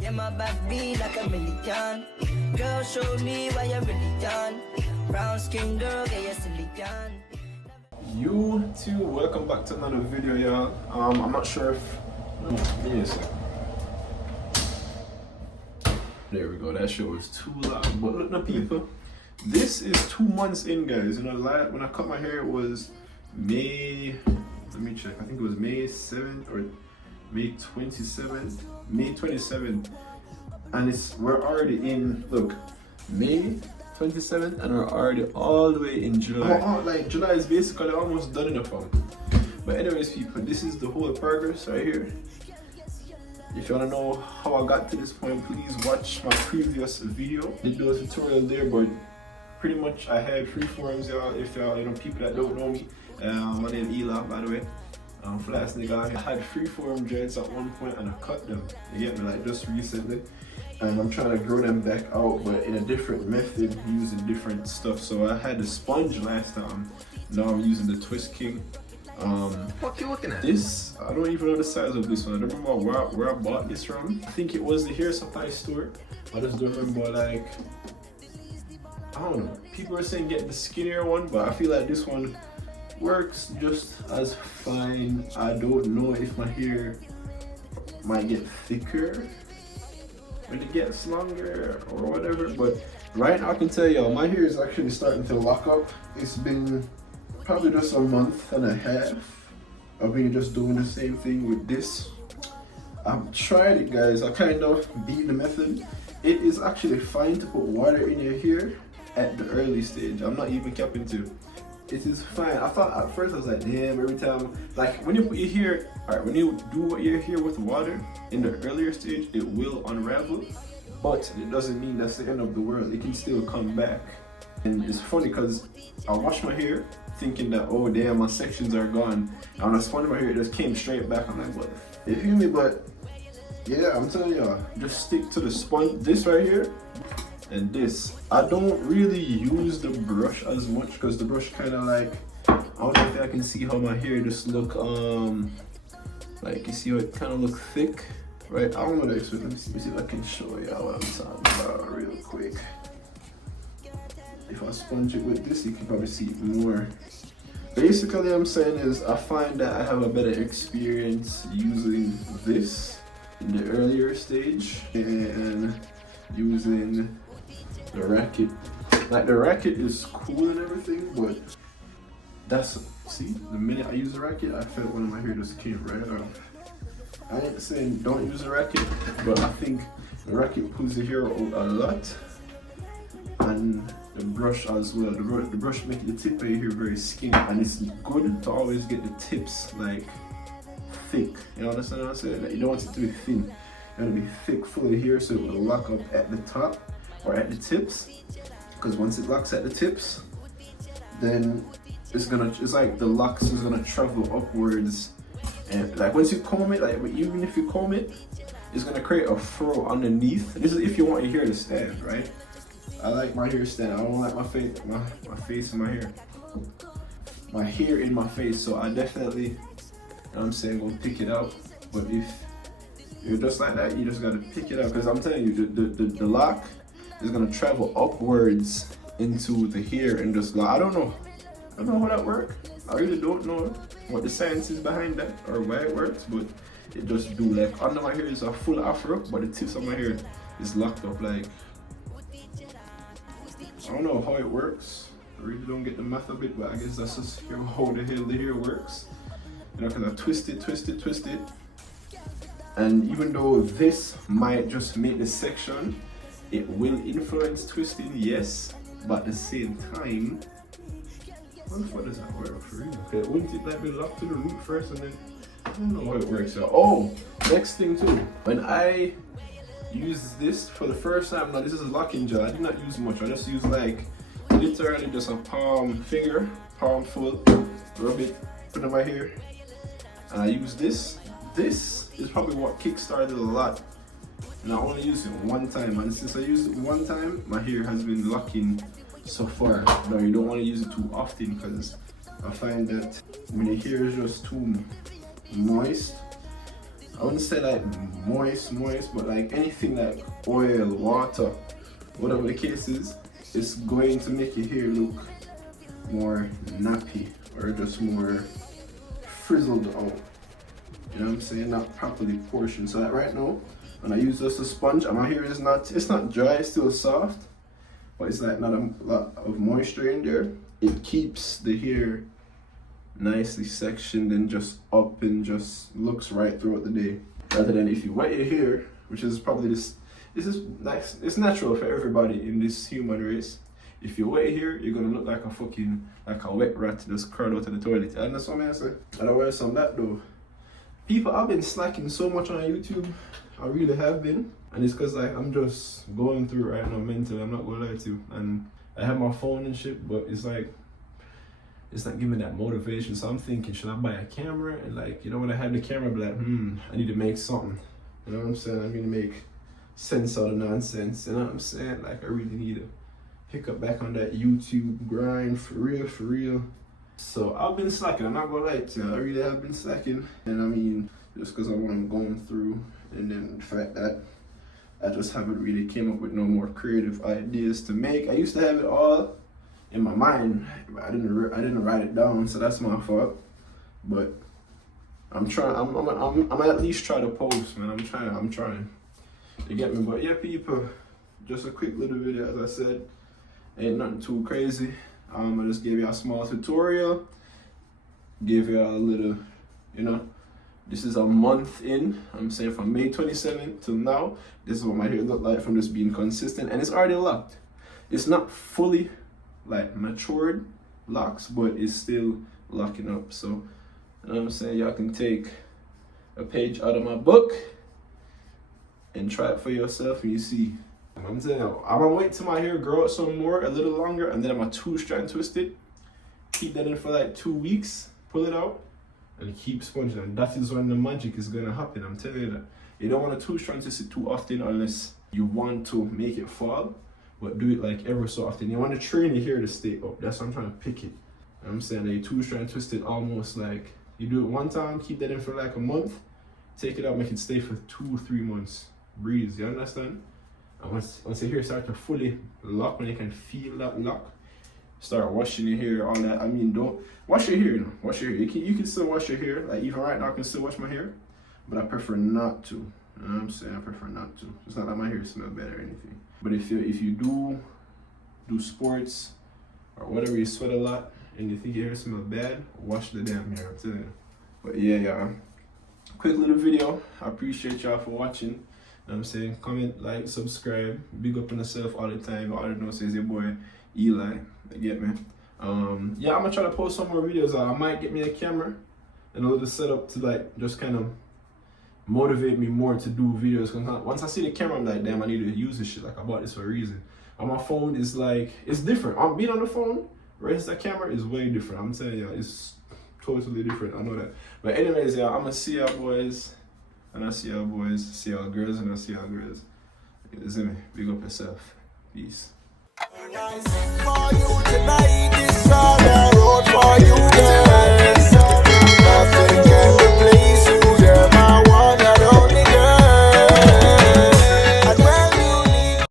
Yeah, my baby like a million. Girl, show me why you're religion. Brown skin girl, get your silicon. You too, welcome back to another video, y'all. I'm not sure if yes. There we go, that shows too loud. But look now people, this is 2 months in, guys. You know, when I cut my hair it was May, let me check, I think it was May 7th or May 27th. May 27th. And we're already in, look, May 27th, and we're already all the way in July. Like July is basically almost done in the phone. But anyways people, this is the whole progress right here. If you want to know how I got to this point, please watch my previous video. I did do a tutorial there, but pretty much I had Freeforms, y'all. If y'all, you know, people that don't know me, my name is Ela, by the way. Last nigga, I had Freeform dreads at one point and I cut them. You get me, like just recently. And I'm trying to grow them back out, but in a different method, using different stuff. So I had the sponge last time. Now I'm using the Twist King. What you looking at? This, I don't even know the size of this one. I don't remember where I bought this from. I think it was the hair supply store. I just don't remember, like, I don't know. People are saying get the skinnier one, but I feel like this one works just as fine. I don't know if my hair might get thicker when it gets longer or whatever, but right now I can tell y'all my hair is actually starting to lock up. It's been probably just a month and a half of me just doing the same thing with this. I've tried it, guys. I kind of beat the method. It is actually fine to put water in your hair at the early stage. I'm not even capping to. It is fine. I thought at first I was like, damn, every time, like when you put your hair, alright, when you do your hair with water in the earlier stage, it will unravel, but it doesn't mean that's the end of the world. It can still come back. And it's funny because I washed my hair thinking that, oh damn, my sections are gone. And when I spun my hair, it just came straight back. I'm like, what? You feel me? But yeah, I'm telling y'all, just stick to the sponge, this right here. And this, I don't really use the brush as much because the brush kind of like, I don't know if I can see how my hair just look, like you see how it kind of look thick, right? I don't know the explain. Let me see if I can show y'all what I'm talking about real quick. If I sponge it with this, you can probably see it more. Basically, what I'm saying is I find that I have a better experience using this in the earlier stage and using the racket. Like the racket is cool and everything, but that's, see, the minute I use the racket, I felt one of my hair just came right off. I ain't saying don't use the racket, but I think the racket pulls the hair out a lot, and the brush as well. The brush makes the tip of your hair very skinny, and it's good to always get the tips like thick. You understand what I'm saying? Like, you don't want it to be thin. You want to be thick, full of hair, so it will lock up at the top or at the tips. Because once it locks at the tips, then it's like the locks is gonna travel upwards, and like once you comb it, like even if you comb it, it's gonna create a fro underneath. This is if you want your hair to stand, right? I like my hair stand. I don't like my face in my hair. My hair in my face, so I definitely, you know what I'm saying, go pick it out. But if you're just like that, you just gotta pick it up, because I'm telling you, the lock is gonna travel upwards into the hair and just like, I don't know how that works. I really don't know what the science is behind that or why it works, but it just do. Like under my hair is a full afro, but the tips of my hair is locked up. Like, I don't know how it works. I really don't get the math of it, but I guess that's just how the hell the hair works. You know, because I twist it. And even though this might just make the section, it will influence twisting, yes, but at the same time, how the fuck does that work for real? Okay, wouldn't it like be locked to the root first and then, I don't know how it works out. Oh, next thing too, when I use this for the first time, now this is a locking gel, I did not use much, I just use like literally just a palm full, rub it, put it in my hair, and I use this. This is probably what kickstarted a lot. And I only used it one time, and since I used it one time, my hair has been locking so far. Now you don't want to use it too often, because I find that when your hair is just too moist, I wouldn't say like moist, but like anything like oil, water, whatever the case is, it's going to make your hair look more nappy or just more frizzled out. You know what I'm saying? Not properly portioned. So like right now, when I use just a sponge, and my hair is it's not dry, it's still soft, but it's like not a lot of moisture in there. It keeps the hair nicely sectioned and just up and just looks right throughout the day. Rather than if you wet your hair, which is probably this is like, it's natural for everybody in this human race. If you wet your hair, you're gonna look like a wet rat just crawled out of the toilet. And that's what I say. And I wear some of that though. People, I've been slacking so much on YouTube. I really have been. And it's cause like I'm just going through it right now mentally, I'm not gonna lie to you. And I have my phone and shit, but it's not giving me that motivation. So I'm thinking, should I buy a camera? And like, you know, when I have the camera, I'll be like, I need to make something. You know what I'm saying? I need to make sense out of nonsense. You know what I'm saying? Like I really need to pick up back on that YouTube grind for real. So I've been slacking, I'm not gonna lie to you. I really have been slacking. And I mean, just cause of what I'm going through, and then the fact that I just haven't really came up with no more creative ideas to make. I used to have it all in my mind, but I didn't write it down, so that's my fault. But I'm trying. I'm at least try to post, man. I'm trying. You get me? But yeah, people, just a quick little video, as I said. Ain't nothing too crazy. I just gave you a small tutorial. Give you a little, you know. This is a month in. I'm saying from May 27th till now. This is what my hair look like from just being consistent, and it's already locked. It's not fully like matured locks, but it's still locking up. So, you know what I'm saying? Y'all can take a page out of my book and try it for yourself, and you see. I'm telling you, I'm gonna wait till my hair grow out some more, a little longer, and then I'm gonna two-strand twist it. Keep that in for like 2 weeks, pull it out, and keep sponging. And that is when the magic is gonna happen. I'm telling you that. You don't want to two-strand twist it too often unless you want to make it fall, but do it like ever so often. You want to train your hair to stay up. That's what I'm trying to pick it. You know what I'm saying that you two-strand twist it almost like you do it one time, keep that in for like a month, take it out, make it stay for 2-3 months. Breeze, you understand? And once your hair starts to fully lock, when you can feel that lock, start washing your hair, all that. I mean, don't wash your hair, wash your hair. You can still wash your hair, like even right now I can still wash my hair, but I prefer not to. You know what I'm saying? I prefer not to. It's not that my hair smells bad or anything. But if you do sports or whatever, you sweat a lot and you think your hair smells bad, wash the damn hair, I'm telling you. But yeah, y'all. Quick little video. I appreciate y'all for watching. You know what I'm saying? Comment, like, subscribe, big up on yourself all the time. All I know says your boy Eli. You get me? Yeah, I'm gonna try to post some more videos. I might get me a camera and a little setup to like just kind of motivate me more to do videos. Once I see the camera, I'm like, damn, I need to use this shit. Like I bought this for a reason. On my phone is like, it's different. I'm being on the phone versus the camera is way different. I'm telling you, it's totally different. I know that. But anyways, yeah, I'm gonna see y'all boys. And I see y'all boys, see y'all girls, and I see y'all girls. You see me? Big up yourself. Peace.